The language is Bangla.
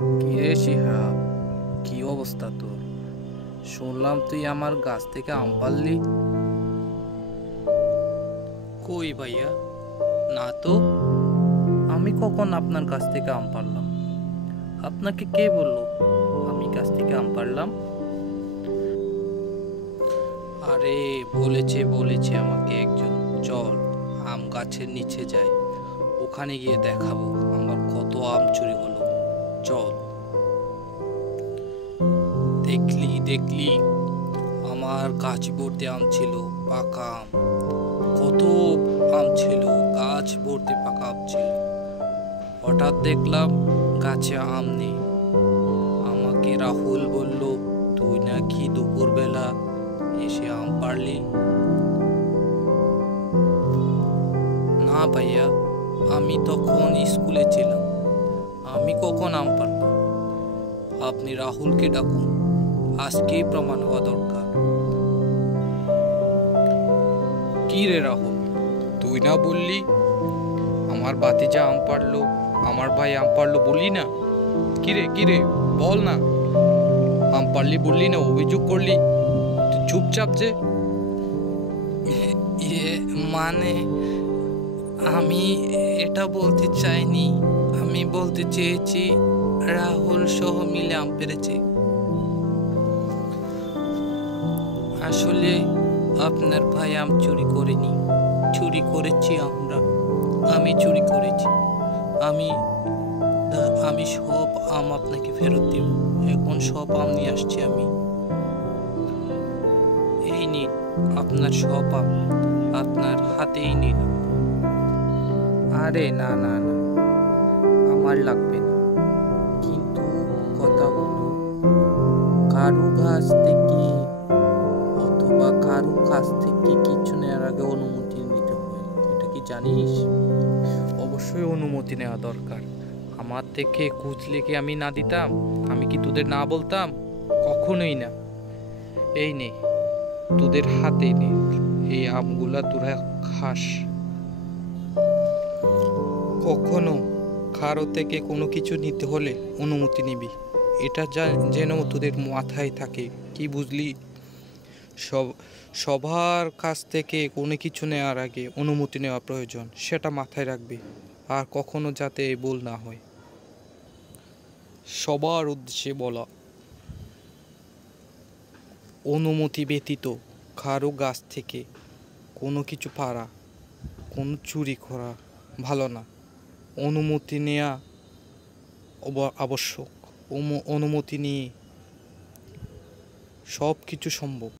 কিরে শিহাব, কি অবস্থা তোর? শুনলাম তুই আমার গাছ থেকে আম পারলি। কই ভাইয়া, না তো। আমি কখন আপনার গাছ থেকে আম পারলাম? আপনাকে কে বললো আমি গাছ থেকে আম পারলাম? আরে বলেছে আমাকে একজন, চল আম গাছের নিচে যাই, ওখানে গিয়ে দেখাবো আমার কত আম চুরি হলো। চল। দেখলি আমার গাছ ভর্তি আম ছিল, পাকা আম। কত আম ছিল, গাছ ভর্তি পাকা আম ছিল। হঠাৎ দেখলাম গাছে আম নেই। আমাকে রাহুল বলল, তুই নাকি দুপুরবেলা এসে আম পারলি। না ভাইয়া, আমি তখন স্কুলে ছিলাম, আমি কখন আম পারলাম? আপনি রাহুলকে ডাকুন, আজকেই প্রমাণ হওয়া দরকার। কি রে রাহুল, তুই না বললি আমার ভাতিজা আম পারলো, আমার ভাই আম পারলো, বললি না? কিরে বল না, আম পারলি বললি না, অভিযোগ করলি? তুই চুপচাপ যে। ইয়ে মানে আমি এটা বলতে চাইনি, আমি বলতে চেয়েছি রাহুল সহ মিলে আম পেরেছে। আসলে আপনার ভাই আম চুরি করেনি, চুরি করেছি আমরা। আমি চুরি করেছি। আমি আমি সব আম আপনাকে ফেরত দেব। এখন সব আম নিয়ে আসছি আমি। এই নিন আপনার সব আম, আপনার হাতেই নিন। আরে না, আমার লাগবে না। কিন্তু কথা হলো, কারু গাছ থেকে অথবা কারু কাছ থেকে কিছু নেওয়ার আগে অনুমতি নিতে হয়, এটা কি জানিস? অবশ্যই অনুমতি নেওয়া দরকার। আমার থেকে খুঁজলে কি আমি না দিতাম? আমি কি তোদের না বলতাম? কখনোই না। এই নে, তোদের হাতে নে, এই আমগুলা তোরা খাস। কখনো কারো থেকে কোনো কিছু নিতে হলে অনুমতি নিবি, এটা যেন তোদের মাথায় থাকে। কি বুঝলি? সবার কাছ থেকে কোনো কিছু নেওয়ার আগে অনুমতি নেওয়া প্রয়োজন, সেটা মাথায় রাখবি। আর কখনো যাতে এই ভুল না হয়। সবার উদ্দেশ্যে বলা, অনুমতি ব্যতীত কারো গাছ থেকে কোনো কিছু পারা, কোনো চুরি করা ভালো না। অনুমতি নেওয়া আবশ্যক। অনুমতি নিয়ে সব কিছু সম্ভব।